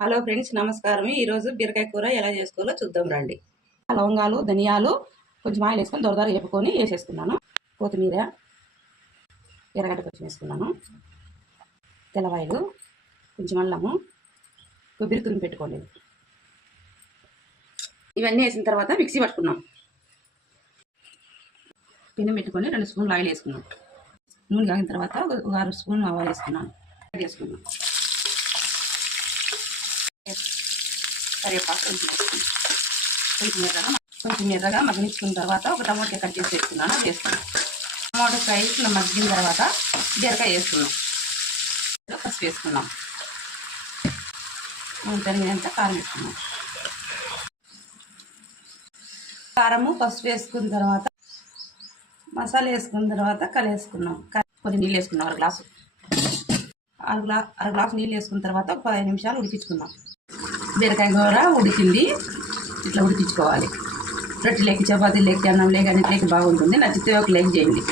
Hello friends, నమస్కారం. ఈరోజు బీరకాయ కూర ఎలా చేసుకోవాలో చూద్దాం రండి. లవంగాలు, ధనియాలు కొంచెం ఆయిల్ వేసుకొని దొరదర వేపుకొని వేసేసుకున్నాను. కొత్తిమీర, ఎర్రగడ్డ కొంచెం వేసుకున్నాను. తెల్లవాయలు, కొంచెం అల్లము, కొబ్బరి తురిమి పెట్టుకోండి. ఇవన్నీ వేసిన తర్వాత మిక్సీ పట్టుకున్నాం. పిన్నం పెట్టుకొని 2 స్పూన్లు ఆయిల్ వేసుకున్నాం. నూనె కాగిన తర్వాత ఒక 6 స్పూన్లు ఆవాలు వేసుకున్నాను. వేసుకున్నాం. కరివేపాకు కొంచెం ఎర్రగా మగ్గించుకున్న తర్వాత ఒక టమాటా కట్ చేసి వేసుకున్నాను. అది వేసుకున్నాను. టమాటా ఫ్రై మగ్గిన తర్వాత బీరకాయ వేసుకున్నాం. పసుపు వేసుకున్నాం. తరిగినంత కారం వేసుకున్నాం. కారము పసుపు వేసుకున్న తర్వాత మసాలా వేసుకున్న తర్వాత కలిపేసుకున్నాం. కొన్ని నీళ్ళు వేసుకున్నాం. అర గ్లాసు నీళ్ళు వేసుకున్న తర్వాత ఒక 10 నిమిషాలు ఉడికించుకున్నాం. బీరకాయ కూర ఉడికింది. ఇట్లా ఉడికించుకోవాలి. రొట్టె లేక, చపాతీ లేక, అన్నం లేక, అన్నిటికి బాగుంటుంది. నచ్చితే ఒక లైక్ చేయండి.